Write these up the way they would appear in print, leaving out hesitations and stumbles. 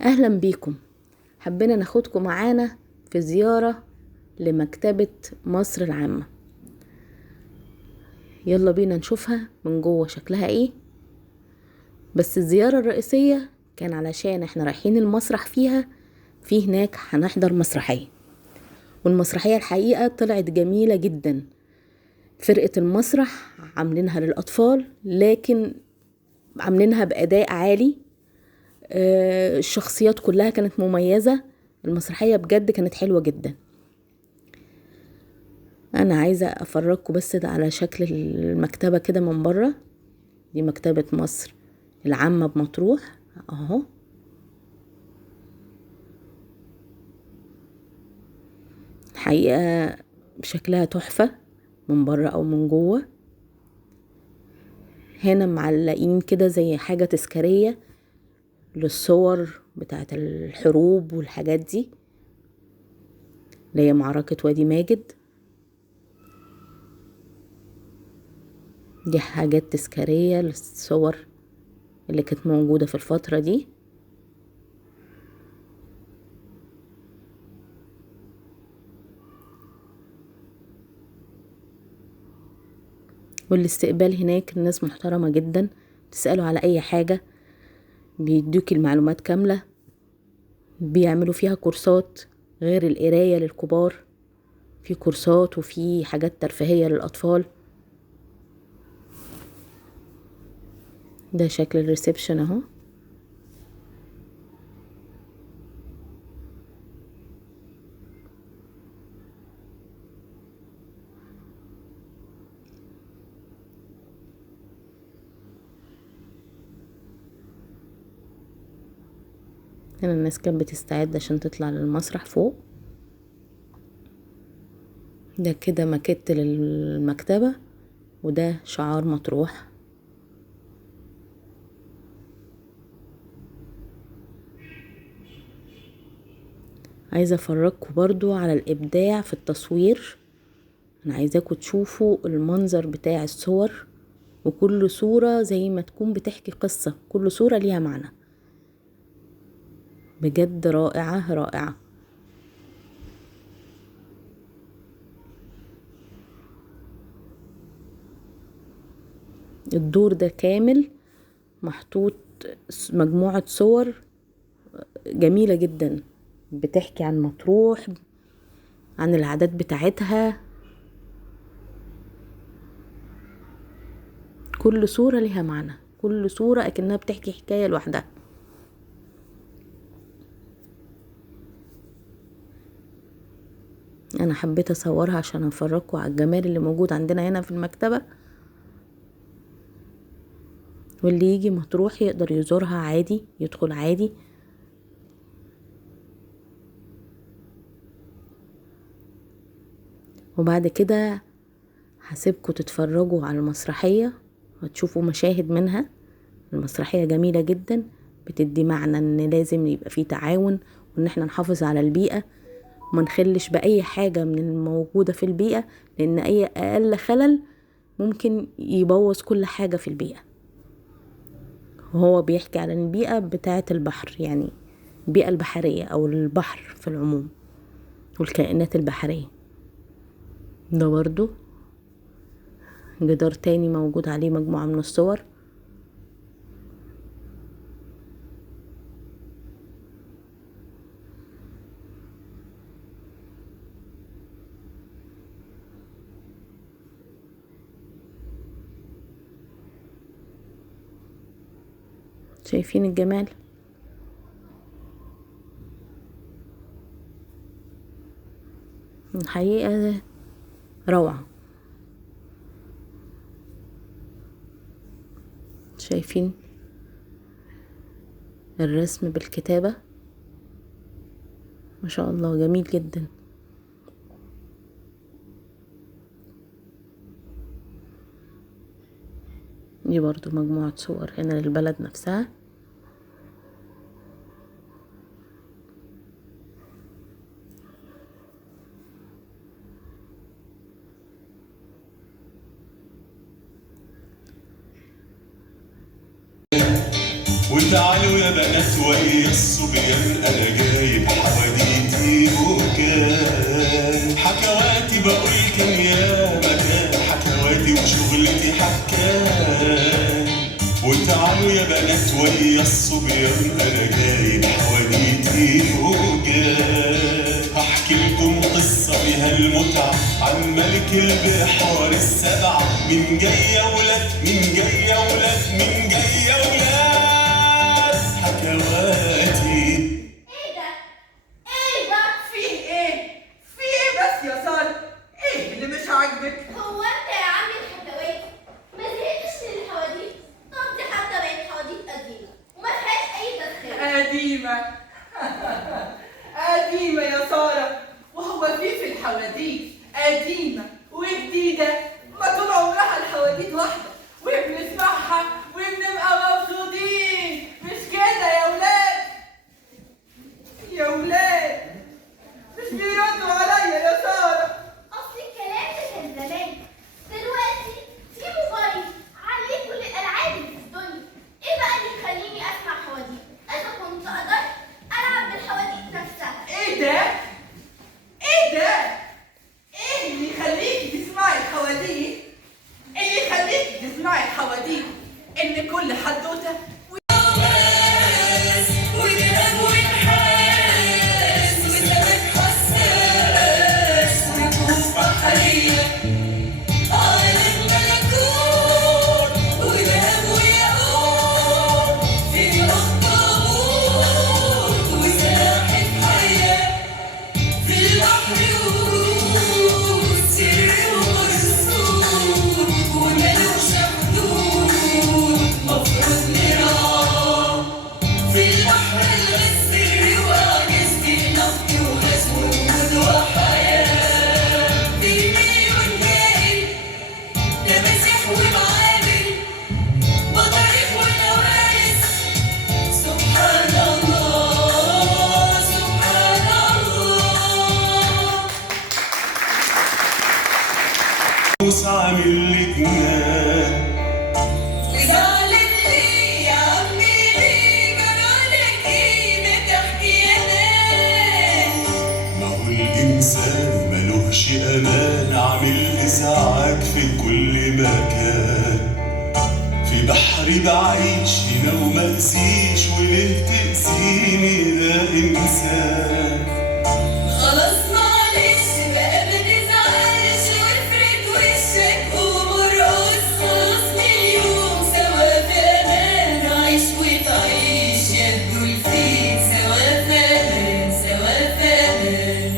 اهلا بيكم. حبينا ناخدكم معانا في زيارة لمكتبة مصر العامة. يلا بينا نشوفها من جوه شكلها ايه. بس الزيارة الرئيسية كان علشان احنا رايحين المسرح فيها. في هناك هنحضر مسرحية، والمسرحية الحقيقة طلعت جميلة جدا. فرقة المسرح عاملينها للأطفال، لكن عاملينها بأداء عالي. الشخصيات كلها كانت مميزة. المسرحية بجد كانت حلوة جدا. انا عايزة افرجكم بس ده على شكل المكتبة كده من بره. دي مكتبة مصر العامة بمطروح اهو. الحقيقة شكلها تحفة من بره او من جوه. هنا معلقين كده زي حاجة تذكارية للصور بتاعت الحروب والحاجات دي، اللي هي معركة وادي ماجد. دي حاجات تذكارية للصور اللي كانت موجودة في الفترة دي. والاستقبال هناك الناس محترمة جدا، تسألوا على اي حاجة بيدوك المعلومات كاملة. بيعملوا فيها كورسات غير القراية للكبار، في كورسات وفي حاجات ترفيهية للأطفال. ده شكل الريسبشن اهو. هنا الناس كانت بتستعد عشان تطلع للمسرح فوق. ده كده ماكيت للمكتبة، وده شعار مطروح. عايزة افرجكم برضو على الابداع في التصوير. انا عايزاكم تشوفوا المنظر بتاع الصور، وكل صورة زي ما تكون بتحكي قصة، كل صورة ليها معنى. بجد رائعة رائعة. الدور ده كامل محطوط مجموعة صور جميلة جدا بتحكي عن مطروح، عن العادات بتاعتها. كل صورة لها معنى، كل صورة اكنها بتحكي حكاية لوحدها. انا حبيت اصورها عشان افرجكم على الجمال اللي موجود عندنا هنا في المكتبة. واللي يجي مطروح يقدر يزورها عادي، يدخل عادي. وبعد كده هسيبكم تتفرجوا على المسرحية وتشوفوا مشاهد منها. المسرحية جميلة جدا، بتدي معنى ان لازم يبقى فيه تعاون، وان احنا نحافظ على البيئة وما نخلش بأي حاجة من الموجودة في البيئة، لان اي اقل خلل ممكن يبوظ كل حاجة في البيئة. وهو بيحكي على البيئة بتاعة البحر، يعني البيئة البحرية او البحر في العموم والكائنات البحرية. ده برضو جدار تاني موجود عليه مجموعة من الصور. شايفين الجمال؟ الحقيقة روعة. شايفين الرسم بالكتابة؟ ما شاء الله جميل جدا. دي برضو مجموعة صور هنا للبلد نفسها. وتعالوا يا بنات ويا الصبيان انا جايب حواديتي وكان حكواتي بقول كان يا مكان حكواتي وشغلتي حكان وتعالوا يا بنات ويا الصبيان انا جايب حواديتي وكان هحكي لكم قصة فيها المتعة عن ملك البحار السبع من جاي يا ولاد من جاي يا ولاد من جاي يا ولاد حكواتي. ايه ده؟ ايه ده؟ فيه ايه؟ فيه ايه بس يا سارة؟ ايه اللي مش عاجبك؟ هو انت يا عم الحكاويت ما زهقتش من الحواديت؟ طب دي حتى بقت حواديت قديمة وما فيهاش أي تدخين. قديمة قديمة يا سارة، وهو في الحواديت قديمة وجديدة؟ ما طول عمرها الحواديت واحدة وبنسمعها وبنبقى مبسوطين، مش كده يا ولاد؟ يا ولاد مش بيردوا عليا يا سارة. أصل الكلام ده كان زمان، دلوقتي في موبايل عليه كل الألعاب اللي في الدنيا. إيه بقى اللي يخليني أسمع حواديت؟ أنا كنت قدرت ألعب بالحواديت نفسها. ايه ده؟ ايه ده؟ ايه اللي يخليكي تسمعي الحواديت؟ اللي يخليكي تسمعي الحواديت ان كل حدوته عامل لك نار وزعلت ليه يا عمي ليه جرالك ايه ما تحكي يا ناس؟ ما هو الإنسان ملوش أمان عامل إزعاج في كل مكان في بحر بعيش هنا ومأذيش وليه تأذيني يا إنسان؟ خلاص معلش بقى ما تزعلش وافرد وشك ومرقص خلاص من اليوم سوا في امان عيش وتعيش يا الدولفين سوا في امان سوا في امان.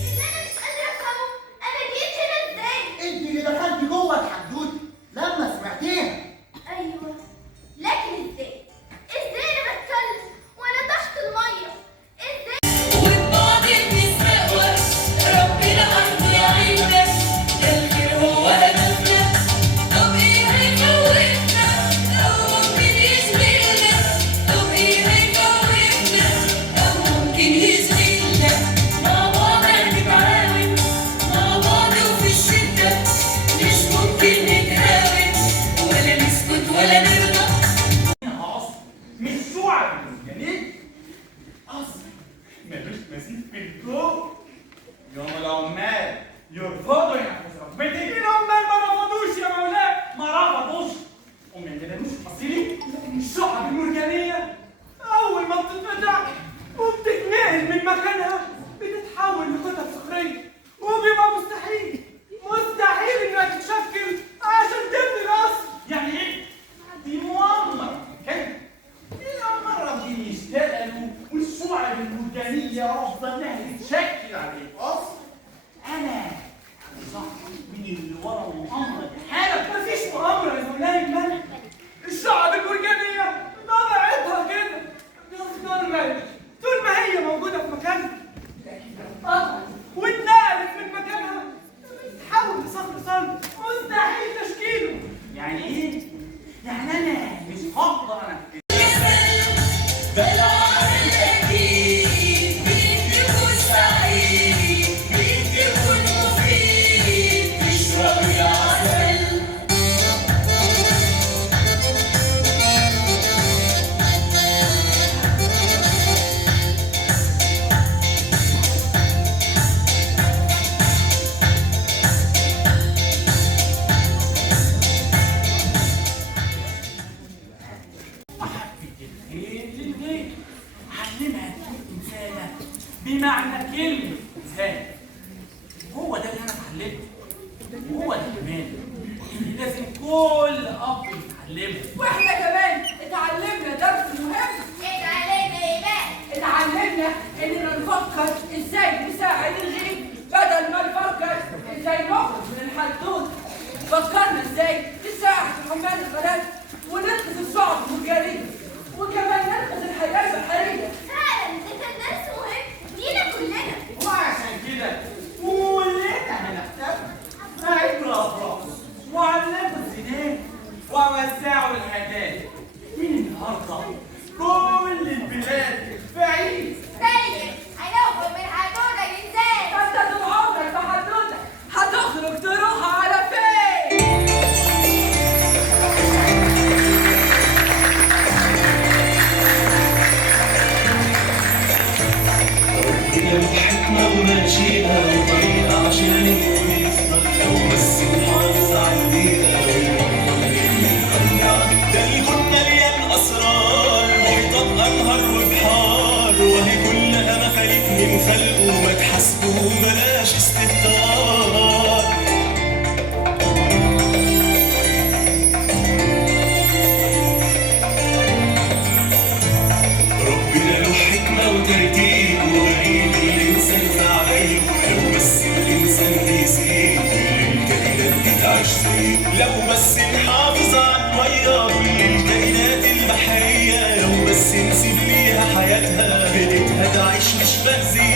اللي أنا مش قادرة أفهمه، أنا جيت هنا إزاي؟ انت اللي دخلتي جوه الحدوته لما سمعتيها. أيوه، لكن إزاي؟ إزاي أنا بتكلم وأنا تحت المية؟ إزاي؟ وبعض بنسرق وقت ربنا برضه يعيننا ده الخير هو هدفنا. طب ايه هيخوفنا او ممكن يشغلنا؟ طب ايه هيخوفنا او ممكن يشغلنا؟ مع بعض هنتعاون مع بعض وفي الشدة مش ممكن نتهاون ولا نسكت ولا نرضى. أصل مش شعب جميل أصل ملوش مثيل في الكون. يوم العمال يرفضوا ينفذوا 200 عمال ما رفضوش يا مولاي ما رفضوش وما يندموش أصيلي لأن الشعب المرجانية أول ما بتتفتح وبتتنقل من مكانها بتتحول لقطع صخرية وبيبقى مستحيل إنها تتشكل عشان تبني الأصل. يعني إيه؟ دي مؤامرة كده. المرة دي يشتغلوا والشعب المرجانية أفضل إنها تتشكل عليه أصل. أنا صح من اللي ورا المؤامرة دي حالة. مفيش مؤامرة يا مولاي الملك. الشعب المرجانية طبيعتها كده بيفضل ملك طول ما هي موجودة في مكانها. واتنقلت من مكانها بتتحول لصخر صلب مستحيل تشكيله. يعني إيه؟ يعني أنا مش هقدر أنفذ. بمعنى كلمة إنسان. هو ده اللي أنا اتعلمته، وهو ده كمان اللي لازم كل أب يتعلمه. واحنا كمان اتعلمنا درس مهم. اتعلمنا ايه بقى؟ اتعلمنا اننا نفكر ازاي نساعد الغير بدل ما نفكر ازاي نخرج من الحدود. فكرنا ازاي نساعد حمال الغلال وننقذ الصعب والجريمة، وكمان ننقذ الحياة البحرية. فعلا ده كان درس مهم لينا كلنا. وعشان كده كلنا هنحتفل عيد الأفراح وعلموا الزينات ووزعوا الهدايا. من النهارده كل البلاد في عيد. طيب هنخرج من حدود الانسان. فانت طول عمرك في حدودك هتخرج تروح على فين؟ ربنا الحكمة وماشيها وطريقة عشان الكون يفضل لو بس نحافظ على البيئة ده الكون مليان أسرار محيطات أنهار وبحار وهي كلها مخاليق من خلقه ما تحاسبوا بلاش استهتار. ربنا له حكمة وترتيب وغريب الإنسان في عمايله لو بس الإنسان بيسيب كل الكائنات دي تعيش زيه لو بس نحافظ على المية كل الكائنات البحرية لو بس نسيب ليها حياتها بيئتها تعيش مش مأذية.